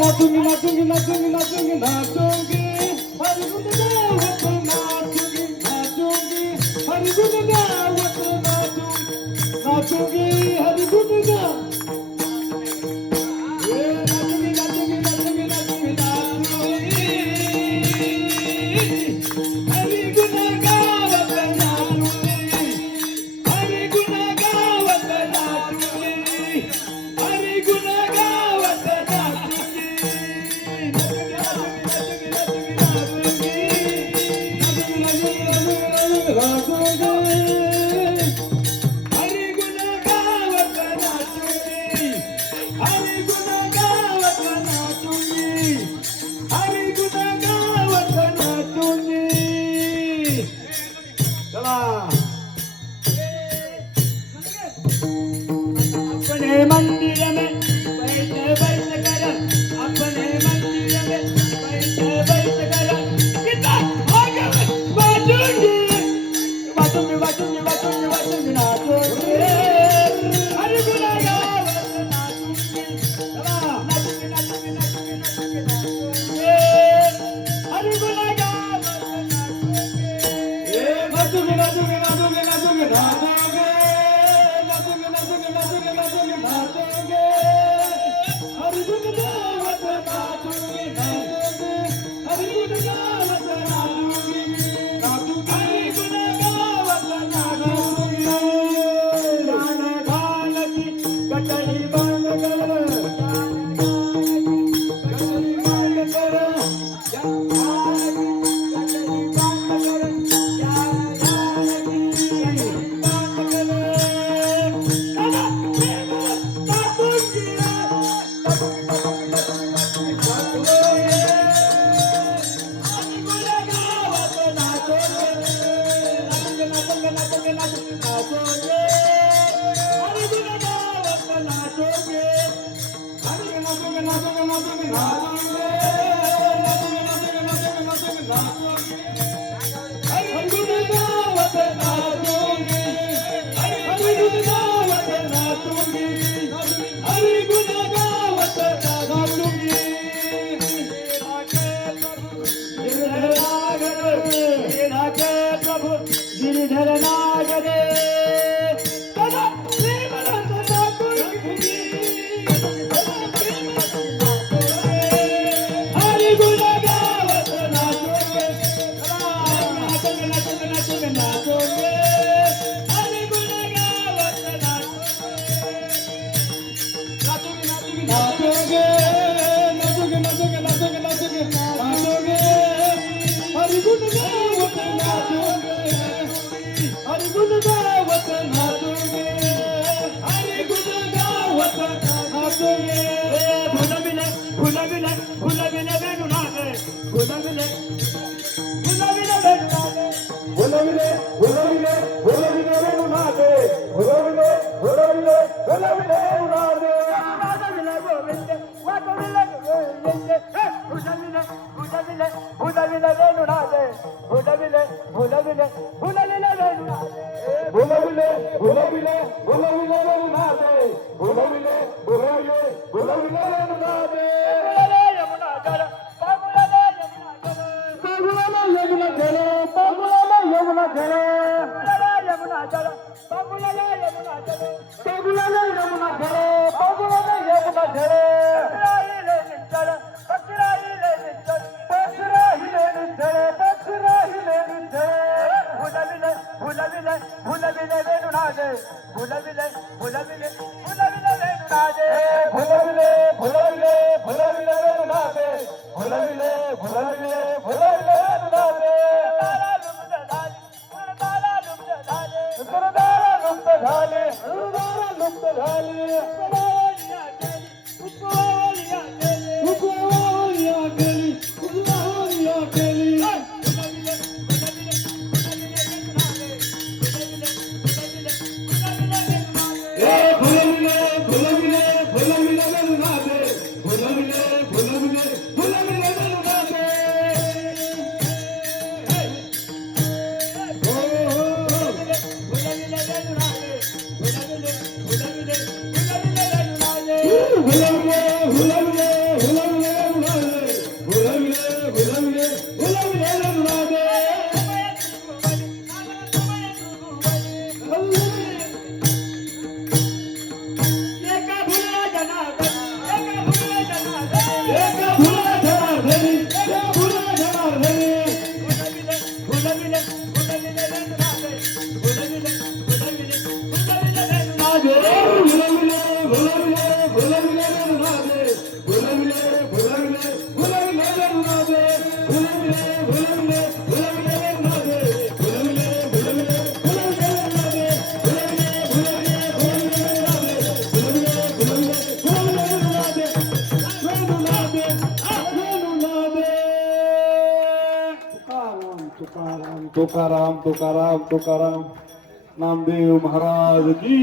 नाचूंगी नाचूंगी नाचूंगी नाचूंगी नाचूंगी हरी गुण गावत नाचूंगी नाचूंगी हरी गुण गावत नाचूंगी नाचूंगी हरी गुण गावत नाचूंगी नाचूंगी नाचूंगी नाचूंगी नाचूंगी हरी गुण गावत नाचूंगी हरी गुण गावत नाचूंगी हरी गुण गावत नाचूंगी हरी गुण गावत नाचूंगी हरी गुण गावत नाचूंगी हरी गुण गावत नाचूंगी चला अपने मंदिर में बैठ बैठ कर अपने मंदिर में बैठ बैठ कर कितना भागवत बाजूंगी बाजूंगी बाजूंगी बाजूंगी बाजूंगी नाचूंगी हरि गुण गावत नाचूंगी चला नाचूंगी नाचूंगी नाचूंगी नाचूंगी नाचूंगी हरि गुण गावत नाचूंगी नाचूंगी नाचूंगी नाचूंगी नाचूंगी नाचूंगी हरि गुण गावत नाचूंगी हरि गुण गावत नाचूंगी हरि गुण गावत नाचूंगी गान गानची गटरी बंद कर गटरी बंद कर गिरिधर नागरे हरि गुण गावत नाचोगे नाचोगे नाचोगे नाचोगे नाचोगे हरि गुण गावत नाचोगे नाचोगे नाचोगे नाचोगे नाचोगे नाचोगे नाचोगे नाचोगे हरि गुण गावत नाचोगे हरि गुण गावत नाचोगे हरि गुण गावत नाचोगे भुलविले भुलविले भुलविले वेणुनादे भुलविले भुलविले वेणुनादे भुलविले भुलविले भुलविले वेणुनादे भुलविले भुलविले भुलविले वेणुनादे नादविले गोविंद वादविले गोविंद भुलविले भुलविले भुलविले वेणुनादे भुलविले भुलविले भुलविले वेणुनादे भुलविले भुलविले भुलविले वेणुनादे भुलविले भुलविले भुलविले वेणुनादे यमुना जल बाबुलाले यमुना जल बाबुलाले यमुना जल बाबुलाले यमुना जल यमुना जल बाबुलाले यमुना जल बाबुलाले यमुना जल बाबुलाले यमुना जल राहिले निचल पकराहिले निचल पकराहिले निचल तुकाराम तुकाराम तुकाराम नामदेव महाराज की